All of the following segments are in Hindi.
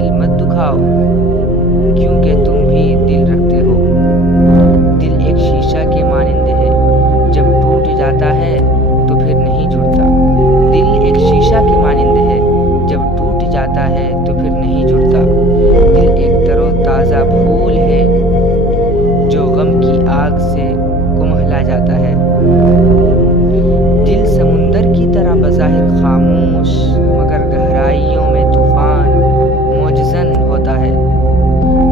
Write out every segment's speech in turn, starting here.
दिल मत दुखाओ, क्योंकि तुम भी दिल रखते हो। दिल एक शीशा के मानिंद है, जब टूट जाता है तो फिर नहीं जुड़ता। दिल एक शीशा के मानिंद है, जब टूट जाता है तो फिर नहीं जुड़ता। दिल एक तरोताज़ा फूल है, जो गम की आग से कुम्हला जाता है। दिल समुंदर की तरह बज़ाहिर खामोश, मगर गहराइयों में तूफान मौजज़न होता है।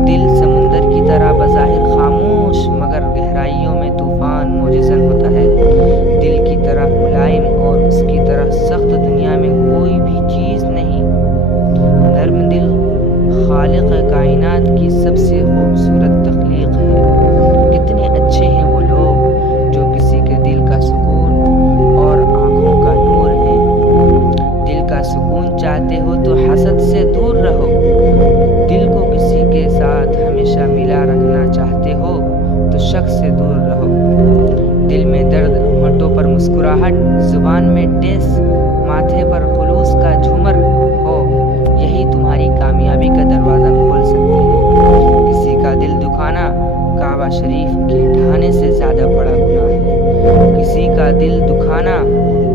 दिल समुंदर की तरह बज़ाहिर खामोश, मगर गहराइयों में तूफान मौजज़न होता है। दिल की तरह मुलायम और उसकी तरह सख्त दुनिया में कोई भी चीज़ नहीं। नर्म दिल खालिक कायनात की सबसे खूबसूरत तख्लीक है। कितने अच्छे हैं वो लोग जो किसी के दिल का सुकून और आँखों का नूर है। दिल का सुकून चाहते हो तो हसद से दूर रहो। दिल को किसी के साथ हमेशा मिला रखना चाहते हो तो शक से दूर रहो। दिल में दर्द, होंठों पर मुस्कुराहट, जुबान में टेस, माथे पर खुलूस का झूमर हो, यही तुम्हारी कामयाबी का दरवाज़ा खोल सकते हैं। किसी का दिल दुखाना काबा शरीफ के ढाने से ज़्यादा बड़ा गुनाह है। किसी का दिल दुखाना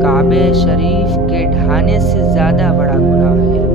काबे शरीफ के ढाने से ज़्यादा बड़ा गुनाह है।